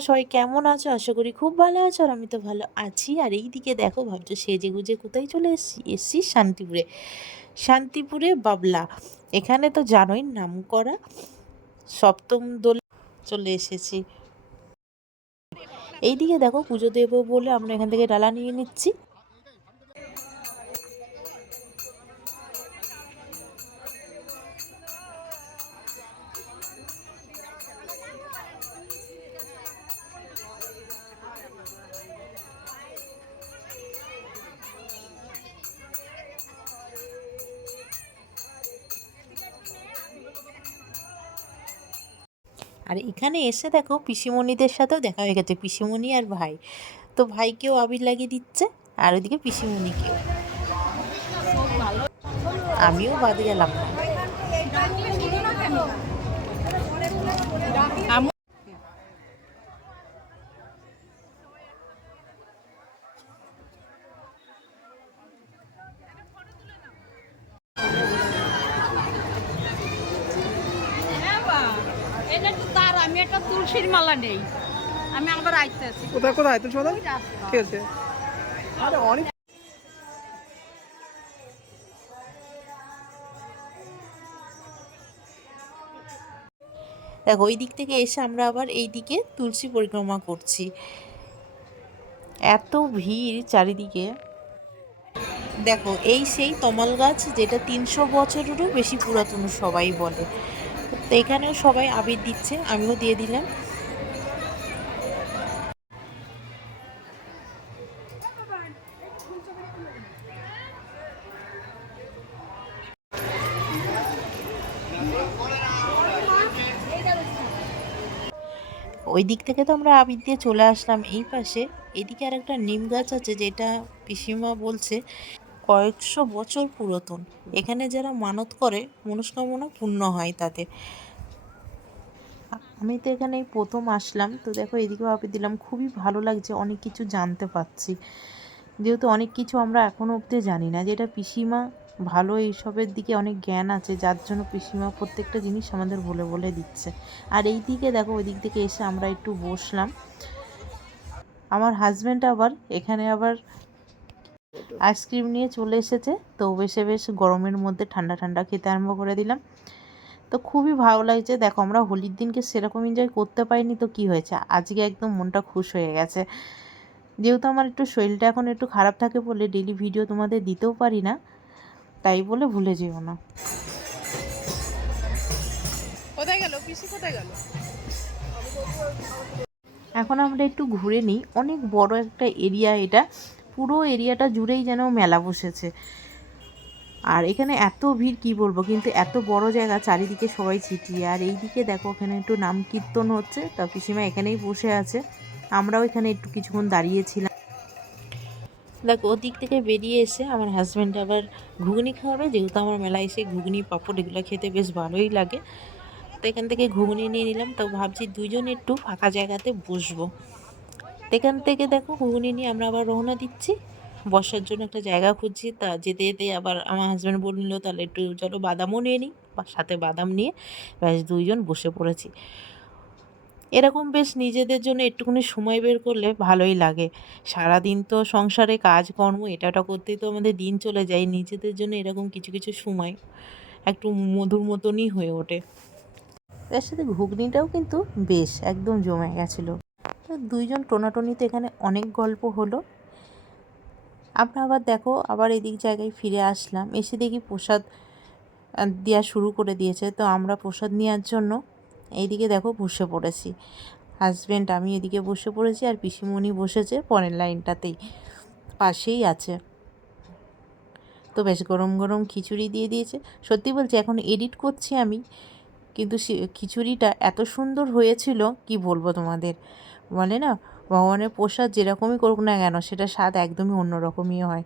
তোমরা সবাই কেমন আছো? আশা করি খুব ভালো আছো। আর আমি তো ভালো আছি। আর এইদিকে দেখো, ভাবছো সেজে গুজে কোথায় চলে এসছি শান্তিপুরে। শান্তিপুরে বাবলা, এখানে তো জানোই নামকরা সপ্তম দোল চলে এসেছি। এইদিকে দেখো, পুজো দেবো বলে আমরা এখান থেকে ডালা নিয়ে নিচ্ছি। আর এখানে এসে দেখো, পিসিমণিদের সাথেও দেখা হয়ে গেছে, পিসিমণি আর ভাই। তো ভাইকেও আবির লাগিয়ে দিচ্ছে, আর ওইদিকে পিসিমণিকেও। আমিও বাদ গেলাম না। আমি একটা তুলসীর মালা নেই, আমি আবার আইতে আছি। কোথায় কোথায় তুলসী মালা? ঠিক আছে। আরে অনেক দেখো, ওই দিক থেকে এসে আমরা আবার এই দিকে তুলসী পরিক্রমা করছি। এত ভিড় চারিদিকে। দেখো, এই সেই তমাল গাছ, যেটা 300 বছরেরও বেশি পুরাতন সবাই বলে। তো এখানেও সবাই আবির দিচ্ছে, আমিও দিয়ে দিলাম। ওই দিক থেকে তো আমরা আবির দিয়ে চলে আসলাম এই পাশে। এদিকে আর একটা নিম গাছ আছে, যেটা পিসিমা বলছে কয়েকশো বছর পুরাতন। এখানে যারা মানত করে মনস্কামনা পূর্ণ হয় তাদের। আমি তো এখানে এই প্রথম আসলাম, তো দেখো এদিকেও আবির দিলাম। খুবই ভালো লাগছে, অনেক কিছু জানতে পারছি, যেহেতু অনেক কিছু আমরা এখনও অবধি জানি না। যেটা পিসিমা ভালো, এইসবের দিকে অনেক জ্ঞান আছে, যার জন্য পিসিমা প্রত্যেকটা জিনিস আমাদের বলে বলে দিচ্ছে। আর এই দিকে দেখো, ওই দিক থেকে এসে আমরা একটু বসলাম। আমার হাজব্যান্ড আবার এখানে আবার আইসক্রিম নিয়ে চলে এসেছে, তো বেশে বেশ গরমের মধ্যে ঠান্ডা ঠান্ডা খেতে আরম্ভ করে দিলাম। তো খুবই ভালো লাগছে। দেখো, আমরা হোলির দিনকে সেরকম এনজয় করতে পারিনি, তো কি হয়েছে, আজকে একদম মনটা খুশ হয়ে গেছে। যেহেতু আমার একটু শরীরটা এখন একটু খারাপ থাকে বলে ডেলি ভিডিও তোমাদের দিতেও পারি না, তাই বলে ভুলে যেও না। কোথায় গেল পিসি, কোথায় গেল? এখন আমরা একটু ঘুরে নিই। অনেক বড় একটা এরিয়া এটা, পুরো এরিয়াটা জুড়েই যেন মেলা বসেছে। আর এখানে এত ভিড় কি বলবো, কিন্তু এত বড় জায়গা, চারিদিকে সবাই ছিটিয়ে। আর এইদিকে দেখো, ওখানে একটু নাম কীর্তন হচ্ছে, তা পিসিমা এখানেই বসে আছে। আমরাও এখানে একটু কিছুক্ষণ দাঁড়িয়েছিলাম। দেখো, ওদিক থেকে বেরিয়ে এসে আমার হাজব্যান্ড আবার ঘুগনি খাওয়াবে, যেহেতু আমার মেলায় এসে ঘুগনি পাঁপড় এগুলো খেতে বেশ ভালোই লাগে। তো এখান থেকে ঘুগনি নিয়ে নিলাম। তো ভাবছি দুজন একটু ফাঁকা জায়গাতে বসবো। তো এখান থেকে দেখো, ঘুগনি নিয়ে আমরা আবার রওনা দিচ্ছি, বসার জন্য একটা জায়গা খুঁজছি। তা যেতে যেতে আবার আমার হাজব্যান্ড বললো, তাহলে একটু চলো বাদামও নিয়ে নিই। বা সাথে বাদাম নিয়ে ব্যাস দুইজন বসে পড়েছি। এরকম বেশ নিজেদের জন্য একটুখানি সময় বের করলে ভালোই লাগে। সারাদিন তো সংসারে কাজকর্ম এটা ওটা করতেই তো আমাদের দিন চলে যায়। নিজেদের জন্য এরকম কিছু কিছু সময় একটু মধুর মতনই হয়ে ওঠে। তার সাথে ঘুগনিটাও কিন্তু বেশ একদম জমে গেছিলো। তো দুইজন টোনাটনিতে এখানে অনেক গল্প হলো। আমরা আবার দেখো, আবার এদিক জায়গায় ফিরে আসলাম। এসে দেখি প্রসাদ দেওয়া শুরু করে দিয়েছে। তো আমরা প্রসাদ নেওয়ার জন্য এইদিকে দেখো বসে পড়েছি। হাজব্যান্ড আমি এদিকে বসে পড়েছি, আর পিসিমণি বসেছে পরের লাইনটাতেই, পাশেই আছে। তো বেশ গরম গরম খিচুড়ি দিয়ে দিয়েছে। সত্যি বলছি, এখন এডিট করছি আমি, কিন্তু খিচুড়িটা এত সুন্দর হয়েছিল কি বলবো তোমাদের। বলে না, ভগবানের প্রসাদ যেরকমই করুক না কেন, সেটা স্বাদ একদমই অন্যরকমই হয়।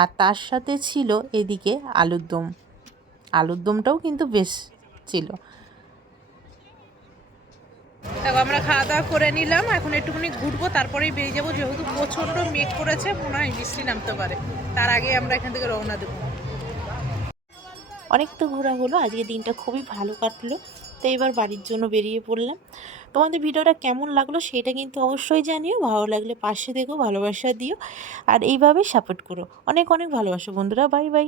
আর তার সাথে ছিল এদিকে আলুর দম। আলুর দমটাও কিন্তু বেশ ছিল। দেখো, আমরা খাওয়া দাওয়া করে নিলাম, এখন একটুখানি ঘুরবো, তারপরেই বেরিয়ে যাবো। যেহেতু প্রচণ্ড মেঘ করেছে, মনে হয় বৃষ্টি নামতে পারে, তার আগে আমরা এখান থেকে রওনা দেবো। অনেক তো ঘোরা হলো, আজকে দিনটা খুবই ভালো কাটলো। তো এবার বাড়ির জন্য বেরিয়ে পড়লাম। তোমাদের ভিডিওটা কেমন লাগলো সেটা কিন্তু অবশ্যই জানিও। ভালো লাগলে পাশে থেকো, ভালোবাসা দিও আর এইভাবে সাপোর্ট করো। অনেক অনেক ভালোবাসো বন্ধুরা। Bye bye.